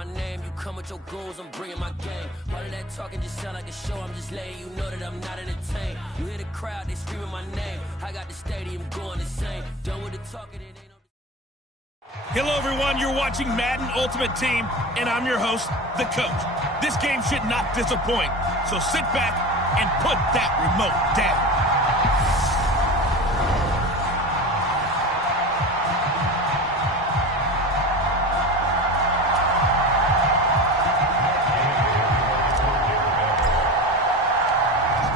my name. You come with your goals, I'm bringing my game. All of that talking just sound like a show. I'm just letting you know that I'm not entertained. You hear the crowd, they screaming my name. I got the stadium going insane. Done with the talking, it ain't no... Hello, everyone. You're watching Madden Ultimate Team, and I'm your host, The Coach. This game should not disappoint, so sit back and put that remote down.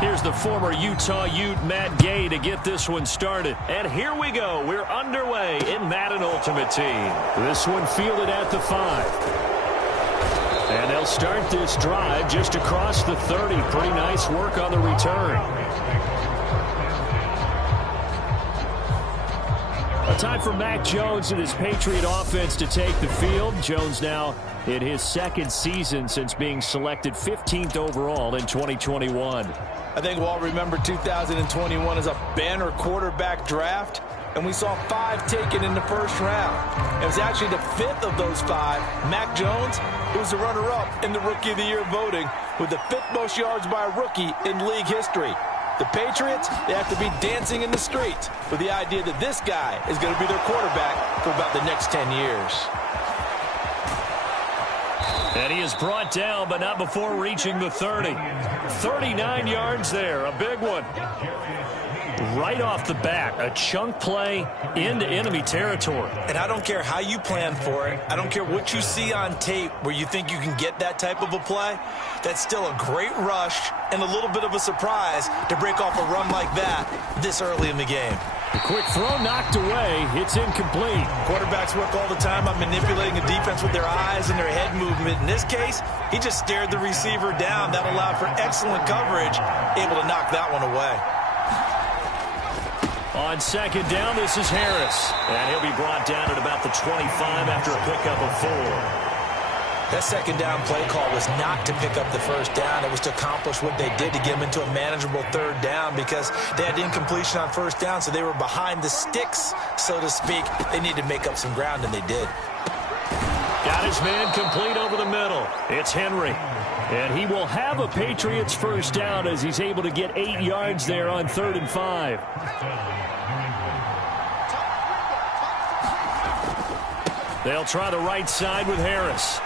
Here's the former Utah Ute, Matt Gay, to get this one started. And here we go. We're underway in Madden Ultimate Team. This one fielded at the 5. And they'll start this drive just across the 30. Pretty nice work on the return. A time for Mac Jones and his Patriot offense to take the field. Jones now in his second season since being selected 15th overall in 2021. I think we'll all remember 2021 as a banner quarterback draft, and we saw 5 taken in the first round. It was actually the 5th of those 5. Mac Jones, who was the runner-up in the Rookie of the Year voting, with the 5th most yards by a rookie in league history. The Patriots, they have to be dancing in the streets with the idea that this guy is going to be their quarterback for about the next 10 years. And he is brought down, but not before reaching the 30. 39 yards there, a big one. Right off the bat, a chunk play into enemy territory. And I don't care how you plan for it. I don't care what you see on tape where you think you can get that type of a play. That's still a great rush and a little bit of a surprise to break off a run like that this early in the game. The quick throw knocked away. It's incomplete. Quarterbacks work all the time on manipulating a defense with their eyes and their head movement. In this case, he just stared the receiver down. That allowed for excellent coverage, able to knock that one away. On second down, this is Harris. And he'll be brought down at about the 25 after a pickup of 4. That second down play call was not to pick up the first down. It was to accomplish what they did to get them into a manageable third down because they had incompletion on first down, so they were behind the sticks, so to speak. They needed to make up some ground, and they did. Got his man complete over the middle. It's Henry. And he will have a Patriots first down as he's able to get 8 yards there on 3rd and 5. They'll try the right side with Harris.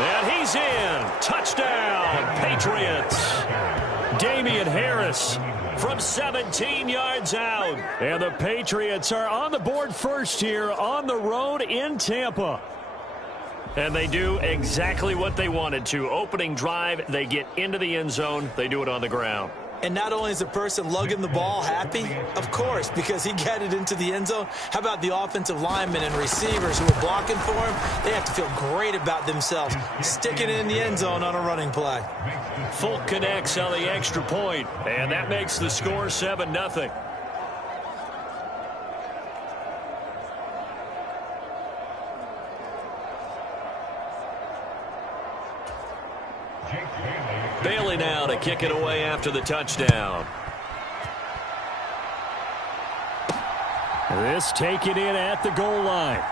And he's in. Touchdown, Patriots. Damian Harris from 17 yards out. And the Patriots are on the board first here on the road in Tampa. And they do exactly what they wanted to. Opening drive, they get into the end zone. They do it on the ground. And not only is the person lugging the ball happy, of course, because he got it into the end zone. How about the offensive linemen and receivers who are blocking for him? They have to feel great about themselves, sticking it in the end zone on a running play. Folk connects on the extra point, and that makes the score 7-0. Bailey now to kick it away after the touchdown. This taken in at the goal line.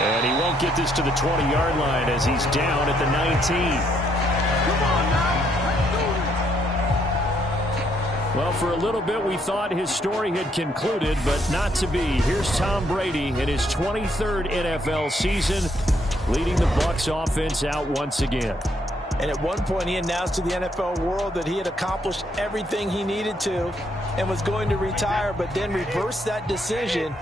And he won't get this to the 20-yard line as he's down at the 19. Well, for a little bit we thought his story had concluded, but not to be. Here's Tom Brady in his 23rd NFL season, leading the Bucs offense out once again. And at one point he announced to the NFL world that he had accomplished everything he needed to and was going to retire, but then reversed that decision.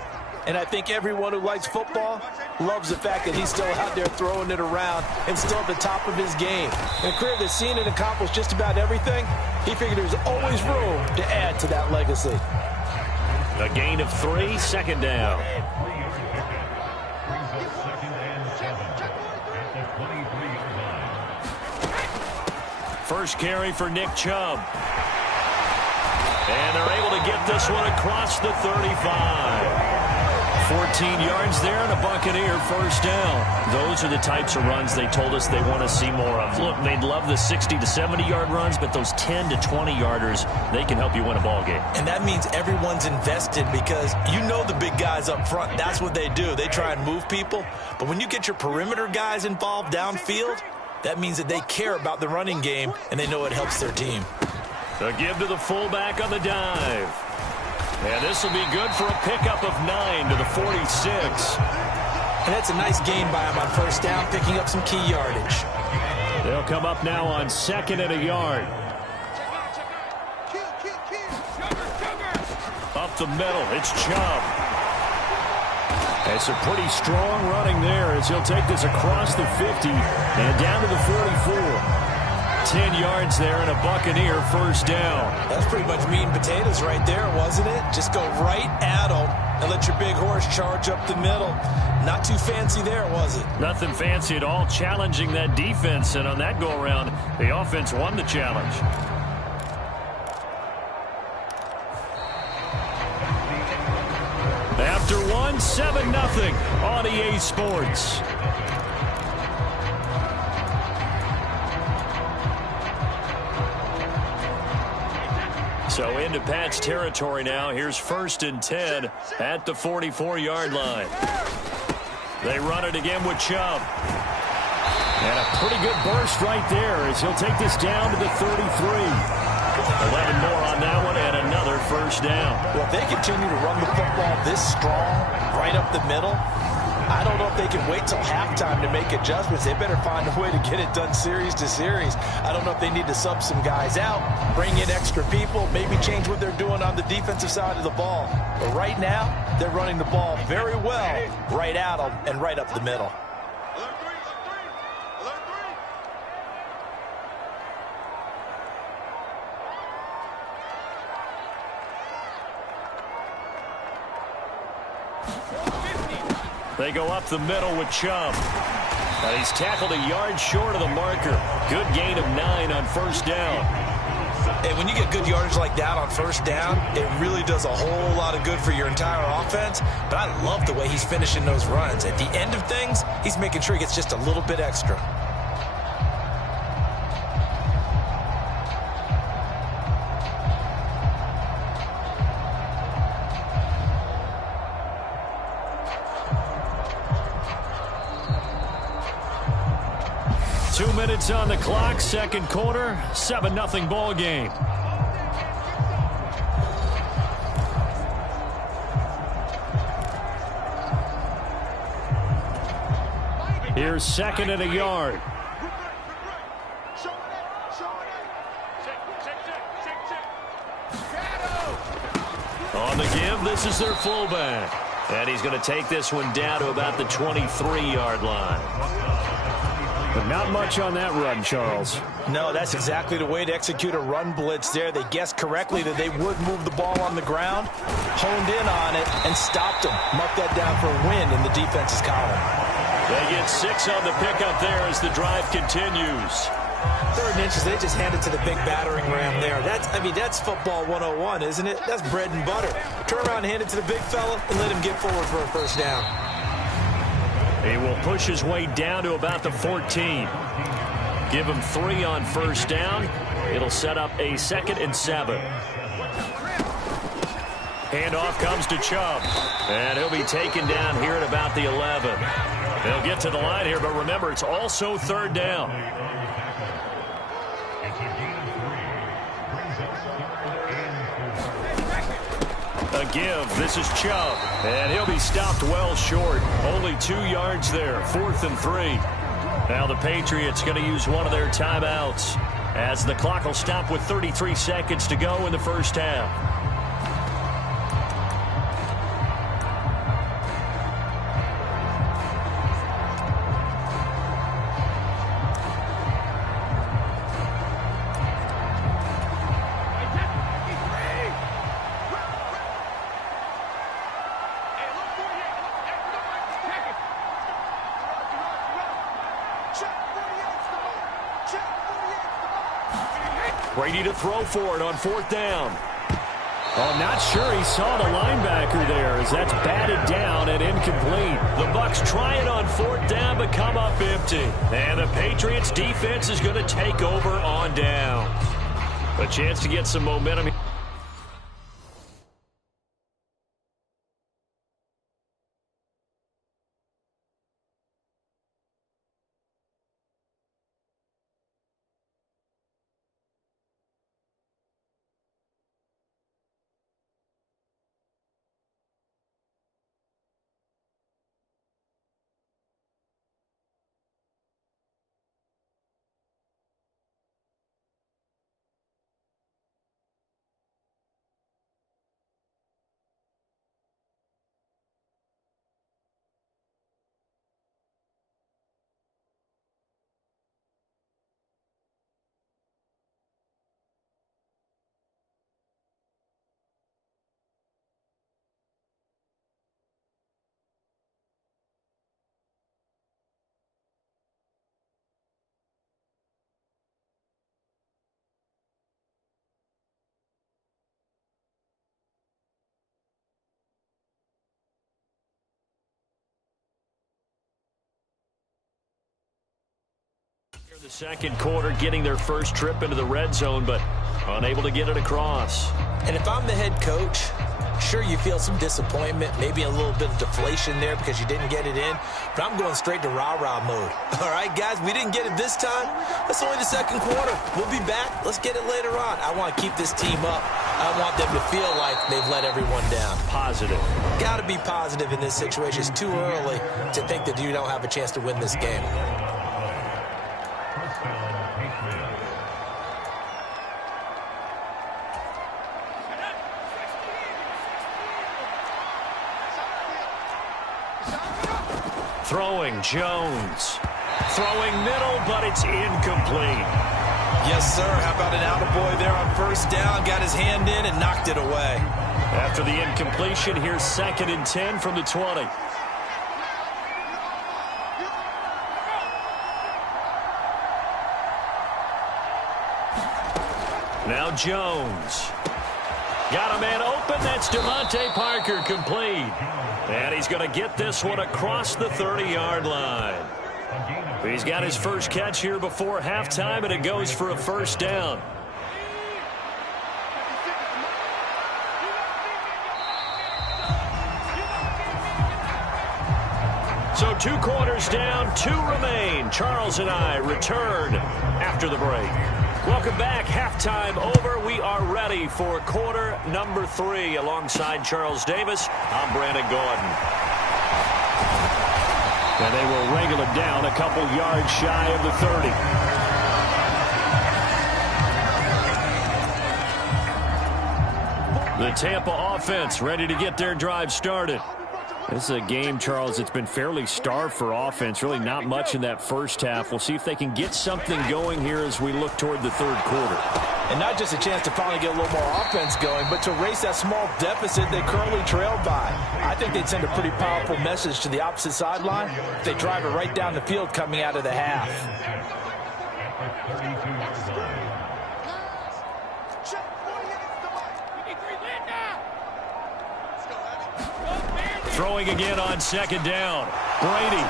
And I think everyone who likes football loves the fact that he's still out there throwing it around and still at the top of his game. In a career that's seen it accomplish just about everything, he figured there's always room to add to that legacy. A gain of 3, second down. First carry for Nick Chubb. And they're able to get this one across the 35. 14 yards there and a Buccaneer first down. Those are the types of runs they told us they want to see more of. Look, they'd love the 60 to 70-yard runs, but those 10 to 20-yarders, they can help you win a ball game. And that means everyone's invested because you know the big guys up front. That's what they do. They try and move people. But when you get your perimeter guys involved downfield, that means that they care about the running game and they know it helps their team. The give to the fullback on the dive. And this will be good for a pickup of 9 to the 46. And that's a nice gain by him on first down, picking up some key yardage. They'll come up now on 2nd and a yard. Up the middle, it's Chubb. It's a pretty strong running there as he'll take this across the 50 and down to the 44. 10 yards there and a Buccaneer first down. That's pretty much meat and potatoes right there, wasn't it? Just go right at them and let your big horse charge up the middle. Not too fancy there, was it? Nothing fancy at all, challenging that defense, and on that go-around, the offense won the challenge. After one, 7-0 on EA Sports. So into Pat's territory now. Here's 1st and 10 at the 44-yard line. They run it again with Chubb. And a pretty good burst right there as he'll take this down to the 33. 11 more on that one and another first down. Well, if they continue to run the football this strong, right up the middle, I don't know if they can wait till halftime to make adjustments. They better find a way to get it done series to series. I don't know if they need to sub some guys out, bring in extra people, maybe change what they're doing on the defensive side of the ball. But right now, they're running the ball very well right at them and right up the middle. They go up the middle with Chubb. And he's tackled a yard short of the marker. Good gain of 9 on first down. And when you get good yardage like that on first down, it really does a whole lot of good for your entire offense. But I love the way he's finishing those runs. At the end of things, he's making sure he gets just a little bit extra. Minutes on the clock, second quarter, 7-0 ball game. Here's 2nd and a yard. On the give, this is their fullback. And he's going to take this one down to about the 23-yard line. But not much on that run, Charles. No, that's exactly the way to execute a run blitz there. They guessed correctly that they would move the ball on the ground, honed in on it, and stopped them. Marked that down for a win in the defense's column. They get 6 on the pickup there as the drive continues. 3rd and inches, they just hand it to the big battering ram there. That's football 101, isn't it? That's bread and butter. Turn around and hand it to the big fella and let him get forward for a first down. He will push his way down to about the 14. Give him 3 on first down. It'll set up a 2nd and 7. Handoff comes to Chubb. And he'll be taken down here at about the 11. They'll get to the line here, but remember, it's also 3rd down. A give. This is Chubb. And he'll be stopped well short. Only 2 yards there. 4th and 3. Now the Patriots going to use one of their timeouts as the clock will stop with 33 seconds to go in the first half. Ready to throw for it on 4th down. Oh, not sure he saw the linebacker there as that's batted down and incomplete. The Bucs try it on 4th down but come up empty. And the Patriots defense is going to take over on down. A chance to get some momentum. The second quarter getting their first trip into the red zone, but unable to get it across. And if I'm the head coach, sure, you feel some disappointment, maybe a little bit of deflation there because you didn't get it in, but I'm going straight to rah-rah mode. All right, guys, we didn't get it this time. That's only the second quarter. We'll be back. Let's get it later on. I want to keep this team up. I want them to feel like they've let everyone down. Positive. Got to be positive in this situation. It's too early to think that you don't have a chance to win this game. Throwing Jones. Throwing middle, but it's incomplete. Yes, sir. How about an attaboy there on 1st down? Got his hand in and knocked it away. After the incompletion, here's 2nd and 10 from the 20. Now Jones. Got a man open. That's Devontae Parker, complete. And he's going to get this one across the 30-yard line. He's got his first catch here before halftime, and it goes for a 1st down. So 2 quarters down, 2 remain. Charles and I return after the break. Welcome back. Halftime over. We are ready for quarter number 3. Alongside Charles Davis, I'm Brandon Gordon. And they will wrangle it down a couple yards shy of the 30. The Tampa offense ready to get their drive started. This is a game, Charles, it's been fairly starved for offense. Really not much in that first half. We'll see if they can get something going here as we look toward the 3rd quarter. And not just a chance to finally get a little more offense going, but to erase that small deficit they currently trailed by. I think they'd send a pretty powerful message to the opposite sideline if they drive it right down the field coming out of the half. Throwing again on 2nd down. Brady.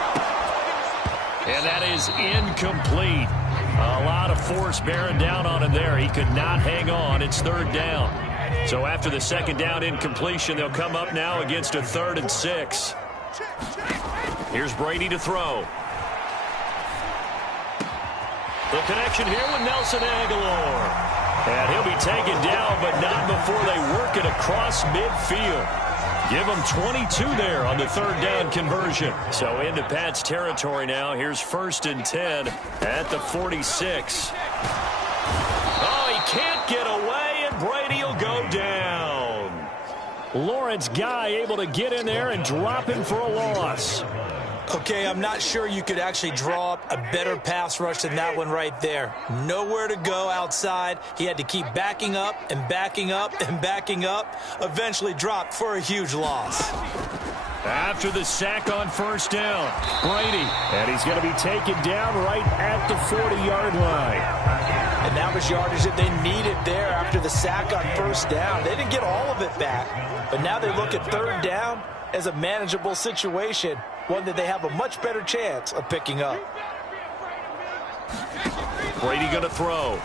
And that is incomplete. A lot of force bearing down on him there. He could not hang on. It's 3rd down. So after the 2nd down incompletion, they'll come up now against a 3rd and 6. Here's Brady to throw. The connection here with Nelson Aguilar. And he'll be taken down, but not before they work it across midfield. Give them 22 there on the 3rd down conversion. So into Pat's territory now. Here's 1st and 10 at the 46. Oh, he can't get away, and Brady will go down. Lawrence Guy able to get in there and drop him for a loss. Okay, I'm not sure you could actually draw up a better pass rush than that one right there. Nowhere to go outside. He had to keep backing up and backing up and backing up. Eventually dropped for a huge loss. After the sack on first down, Brady. And he's going to be taken down right at the 40-yard line. And that was yardage that they needed there after the sack on first down. They didn't get all of it back, but now they look at third down as a manageable situation, one that they have a much better chance of picking up. Brady going to throw.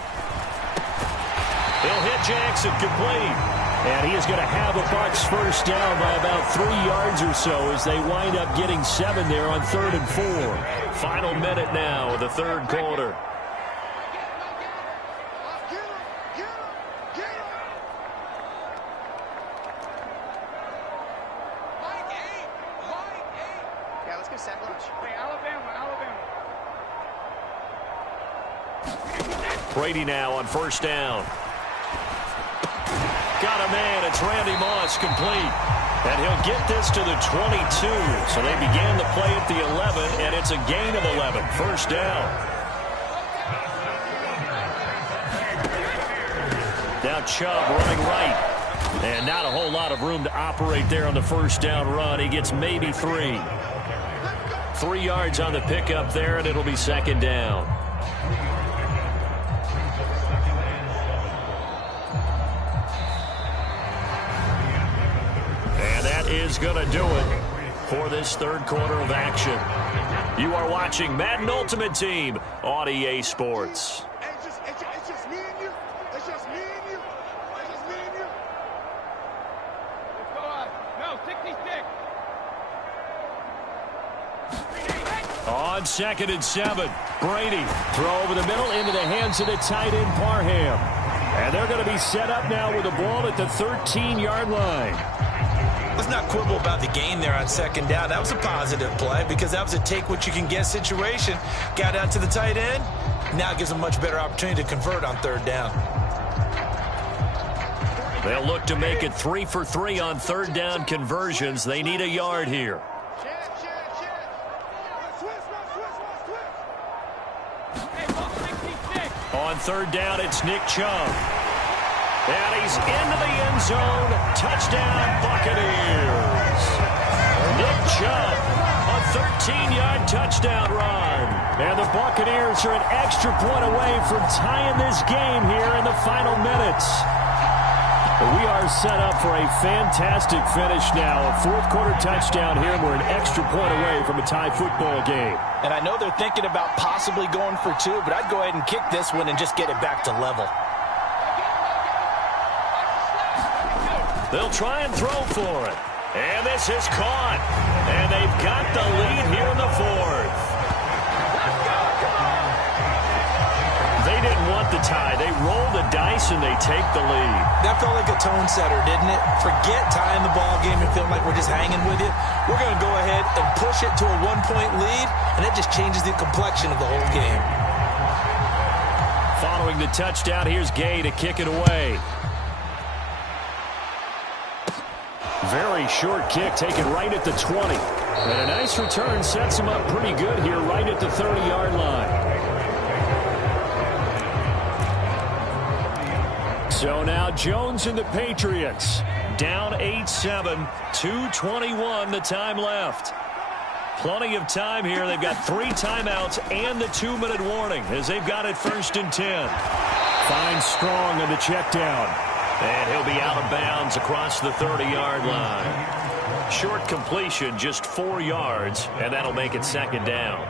He'll hit Jackson complete. And he is going to have a Bucs first down by about 3 yards or so as they wind up getting 7 there on 3rd and 4. Final minute now of the third quarter. Yeah, let's go set lunch. Hey, Alabama. Brady now on first down. Got a man. It's Randy Moss complete. And he'll get this to the 22. So they began the play at the 11, and it's a gain of 11. First down. Now Chubb running right. And not a whole lot of room to operate there on the first down run. He gets maybe 3. 3 yards on the pickup there, and it'll be second down. Is going to do it for this third quarter of action. You are watching Madden Ultimate Team on EA Sports. It's just me and you. It's just me and you. It's just me and you. Let's go on. No, 66. On 2nd and 7, Brady. Throw over the middle into the hands of the tight end, Parham. And they're going to be set up now with the ball at the 13-yard line. Let's not quibble about the gain there on second down. That was a positive play because that was a take-what-you-can-get situation. Got out to the tight end. Now it gives them a much better opportunity to convert on third down. They'll look to make it 3 for 3 on third down conversions. They need a yard here. On third down, it's Nick Chubb. And he's into the end zone. Touchdown, Buccaneers. Nick Chubb, a 13-yard touchdown run. And the Buccaneers are an extra point away from tying this game here in the final minutes. We are set up for a fantastic finish now. A fourth-quarter touchdown here, and we're an extra point away from a tie football game. And I know they're thinking about possibly going for 2, but I'd go ahead and kick this one and just get it back to level. They'll try and throw for it. And this is caught. And they've got the lead here in the fourth. They didn't want the tie. They roll the dice and they take the lead. That felt like a tone setter, didn't it? Forget tying the ball game and feeling like we're just hanging with you. We're going to go ahead and push it to a 1-point lead, and that just changes the complexion of the whole game. Following the touchdown, here's Gay to kick it away. Very short kick taken right at the 20. And a nice return sets him up pretty good here right at the 30-yard line. So now Jones and the Patriots down 8-7, 2:21 the time left. Plenty of time here. They've got 3 timeouts and the 2-minute warning as they've got it 1st and 10. Finds Strong on the check down. And he'll be out of bounds across the 30-yard line. Short completion, just 4 yards, and that'll make it second down.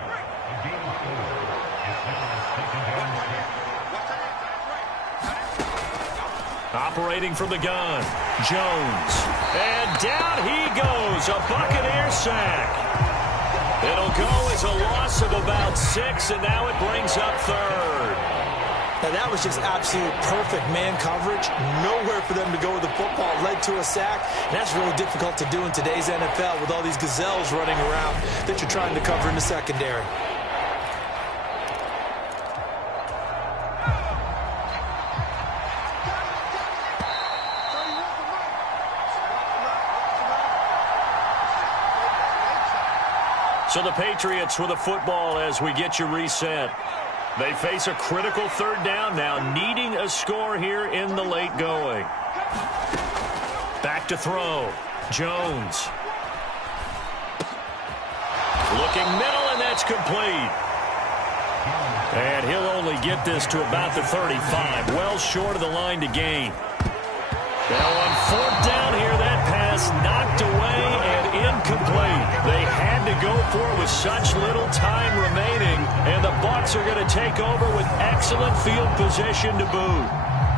Operating from the gun, Jones. And down he goes, a Buccaneer sack. It'll go as a loss of about 6, and now it brings up 3rd. Now, that was just absolute perfect man coverage. Nowhere for them to go with the football. Led to a sack. And that's really difficult to do in today's NFL with all these gazelles running around that you're trying to cover in the secondary. So the Patriots with a football as we get you reset. They face a critical 3rd down now, needing a score here in the late going. Back to throw. Jones. It's complete. And he'll only get this to about the 35, well short of the line to gain. Now on fourth down here, that pass knocked away and incomplete. They had to go for it with such little time remaining, and the Bucs are going to take over with excellent field position to boot.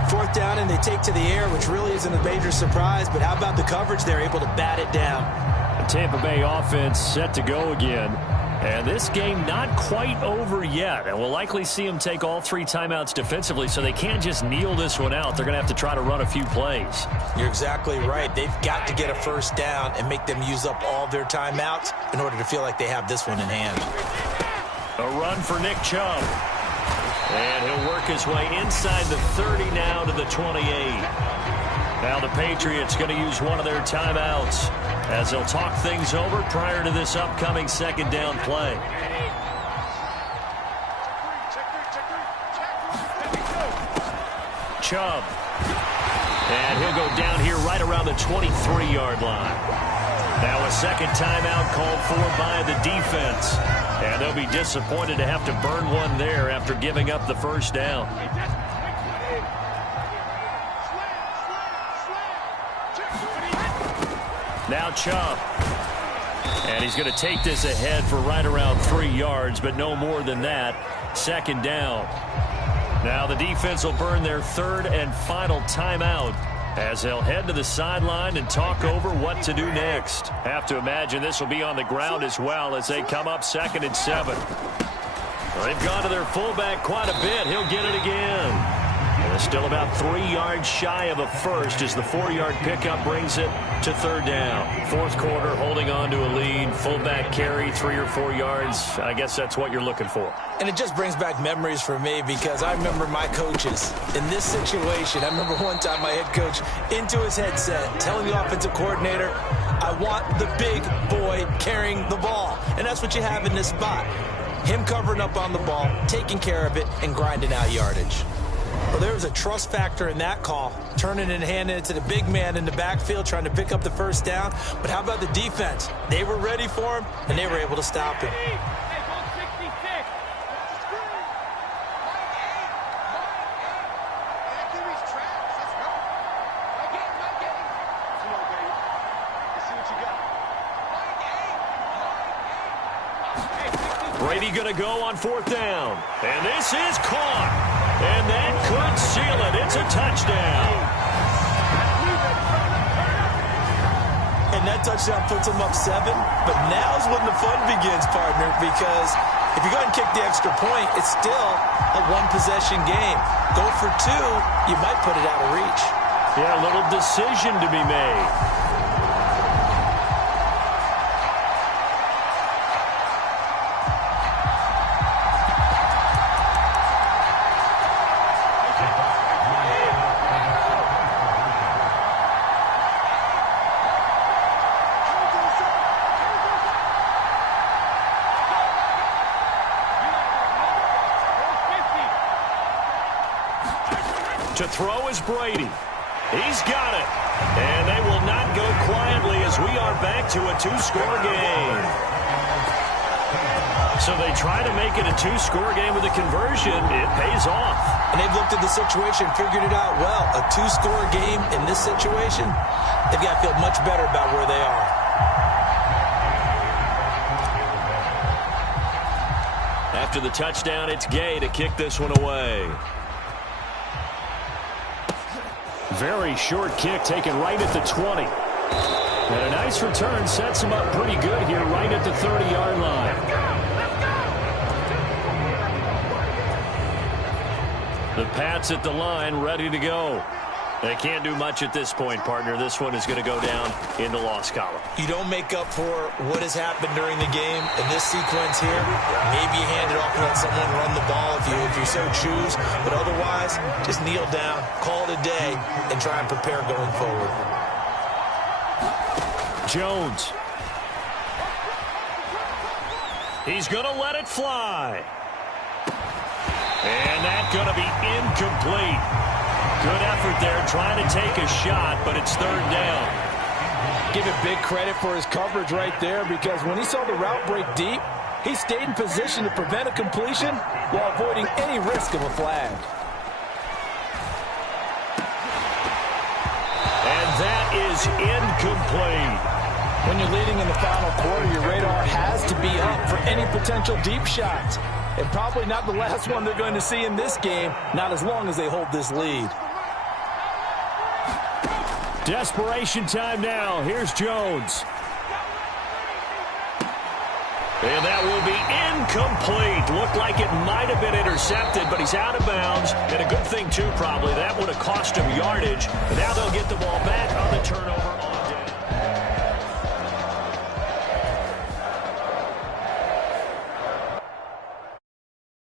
Fourth down, and they take to the air, which really isn't a major surprise, but how about the coverage? They're able to bat it down. The Tampa Bay offense set to go again. And this game not quite over yet. And we'll likely see them take all 3 timeouts defensively, so they can't just kneel this one out. They're going to have to try to run a few plays. You're exactly right. They've got to get a first down and make them use up all their timeouts in order to feel like they have this one in hand. A run for Nick Chubb. And he'll work his way inside the 30 now to the 28. Now the Patriots going to use one of their timeouts as they'll talk things over prior to this upcoming second down play. Chubb. And he'll go down here right around the 23-yard line. Now a second timeout called for by the defense. And they'll be disappointed to have to burn one there after giving up the first down. Now Chubb. And he's going to take this ahead for right around 3 yards, but no more than that. Second down. Now the defense will burn their third and final timeout as they'll head to the sideline and talk over what to do next. Have to imagine this will be on the ground as well as they come up 2nd and 7. Well, they've gone to their fullback quite a bit. He'll get it again. And it's still about 3 yards shy of a first as the 4-yard pickup brings it to third down. Fourth quarter, holding on to a lead. Fullback carry, 3 or 4 yards. I guess that's what you're looking for. And it just brings back memories for me because I remember my coaches in this situation. I remember one time my head coach into his headset telling the offensive coordinator, I want the big boy carrying the ball. And that's what you have in this spot. Him covering up on the ball, taking care of it, and grinding out yardage. Well, there was a trust factor in that call, turning and handing it to the big man in the backfield, trying to pick up the first down. But how about the defense? They were ready for him, and they were able to stop him. Brady going to go on fourth down. And this is caught. And that could seal it. It's a touchdown. And that touchdown puts them up 7. But now's when the fun begins, partner, because if you go ahead and kick the extra point, it's still a one-possession game. Go for 2, you might put it out of reach. Yeah, a little decision to be made. To throw is Brady. He's got it. And they will not go quietly as we are back to a 2-score game. So they try to make it a 2-score game with a conversion. It pays off. And they've looked at the situation, figured it out well. A 2-score game in this situation, they've got to feel much better about where they are. After the touchdown, it's Gay to kick this one away. Very short kick taken right at the 20. And a nice return sets him up pretty good here right at the 30-yard line. The Pats at the line ready to go. They can't do much at this point, partner. This one is going to go down in the loss column. You don't make up for what has happened during the game in this sequence here. Maybe you hand it off and let someone run the ball if you so choose. But otherwise, just kneel down, call it a day, and try and prepare going forward. Jones. He's going to let it fly. And that's going to be incomplete. Good effort there trying to take a shot, but it's third down. Give it big credit for his coverage right there because when he saw the route break deep, He stayed in position to prevent a completion while avoiding any risk of a flag. And that is incomplete. When you're leading in the final quarter, your radar has to be up for any potential deep shots. And probably not the last one they're going to see in this game, not as long as they hold this lead. Desperation time now. Here's Jones. And that will be incomplete. Looked like it might have been intercepted, but he's out of bounds. And a good thing, too, probably. That would have cost him yardage. And now they'll get the ball back on the turnover.